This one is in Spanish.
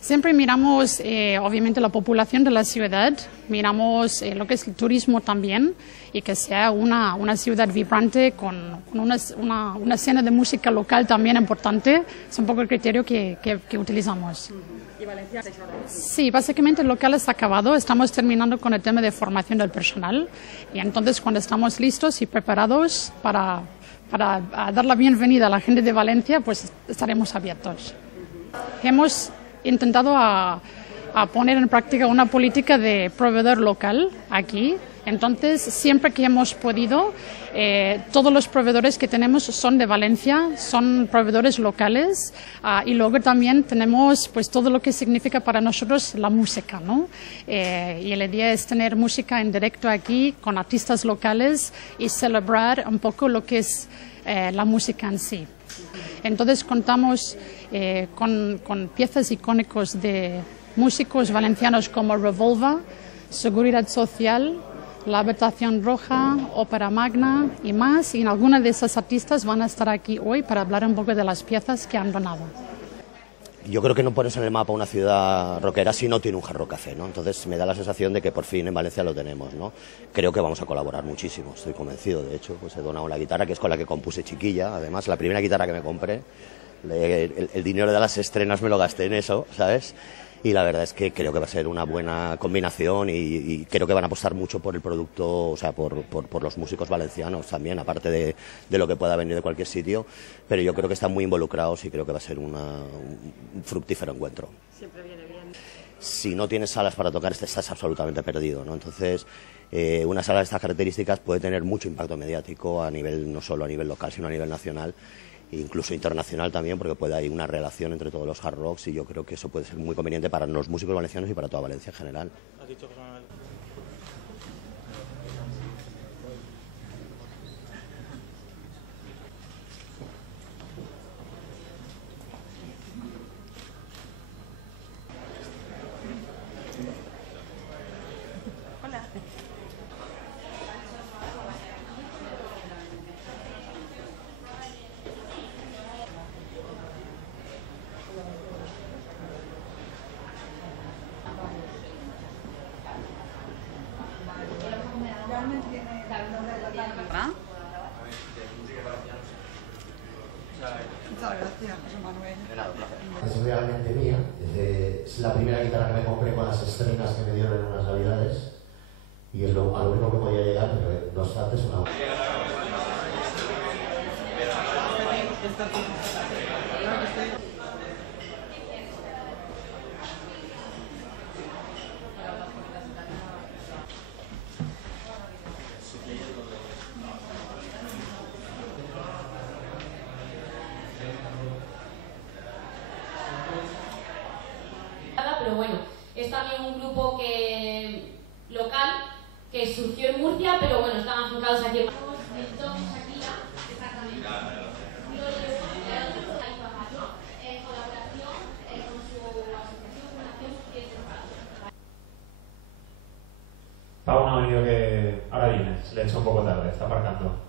Siempre miramos, obviamente, la población de la ciudad, miramos lo que es el turismo también y que sea una ciudad vibrante con una escena de música local también importante. Es un poco el criterio que utilizamos. ¿Y Valencia? Sí, básicamente el local está acabado, estamos terminando con el tema de formación del personal y entonces cuando estamos listos y preparados para dar la bienvenida a la gente de Valencia, pues estaremos abiertos. Hemos intentado a poner en práctica una política de proveedor local aquí. Entonces, siempre que hemos podido, todos los proveedores que tenemos son de Valencia, son proveedores locales y luego también tenemos pues todo lo que significa para nosotros la música, ¿no? Y la idea es tener música en directo aquí con artistas locales y celebrar un poco lo que es la música en sí. Entonces contamos con piezas icónicas de músicos valencianos como Revolva, Seguridad Social, La Habitación Roja, Ópera Magna y más. Y algunas de esas artistas van a estar aquí hoy para hablar un poco de las piezas que han donado. Yo creo que no pones en el mapa una ciudad rockera si no tiene un Hard Rock Café, ¿no? Entonces me da la sensación de que por fin en Valencia lo tenemos, ¿no? Creo que vamos a colaborar muchísimo, estoy convencido. De hecho, pues he donado la guitarra, que es con la que compuse Chiquilla. Además, la primera guitarra que me compré, el dinero de las estrenas me lo gasté en eso, ¿sabes? Y la verdad es que creo que va a ser una buena combinación y creo que van a apostar mucho por el producto, o sea, por los músicos valencianos también, aparte de lo que pueda venir de cualquier sitio, pero yo creo que están muy involucrados y creo que va a ser un fructífero encuentro. Siempre viene bien. Si no tienes salas para tocar, estás absolutamente perdido, ¿no? Entonces, una sala de estas características puede tener mucho impacto mediático a nivel, no solo a nivel local, sino a nivel nacional, incluso internacional también, porque puede haber una relación entre todos los hard rocks y yo creo que eso puede ser muy conveniente para los músicos valencianos y para toda Valencia en general. ¿Has dicho que son... Hola. ¿Ah? Muchas gracias, José Manuel. Es realmente mía, es la primera guitarra que me compré con las estrenas que me dieron en unas navidades y es a lo único que podía llegar, pero no obstante es una... Pero bueno, es también un grupo local que surgió en Murcia, pero bueno, están afincados aquí en exactamente. Pau no ha venido, que ahora viene, le he hecho un poco tarde, está aparcando.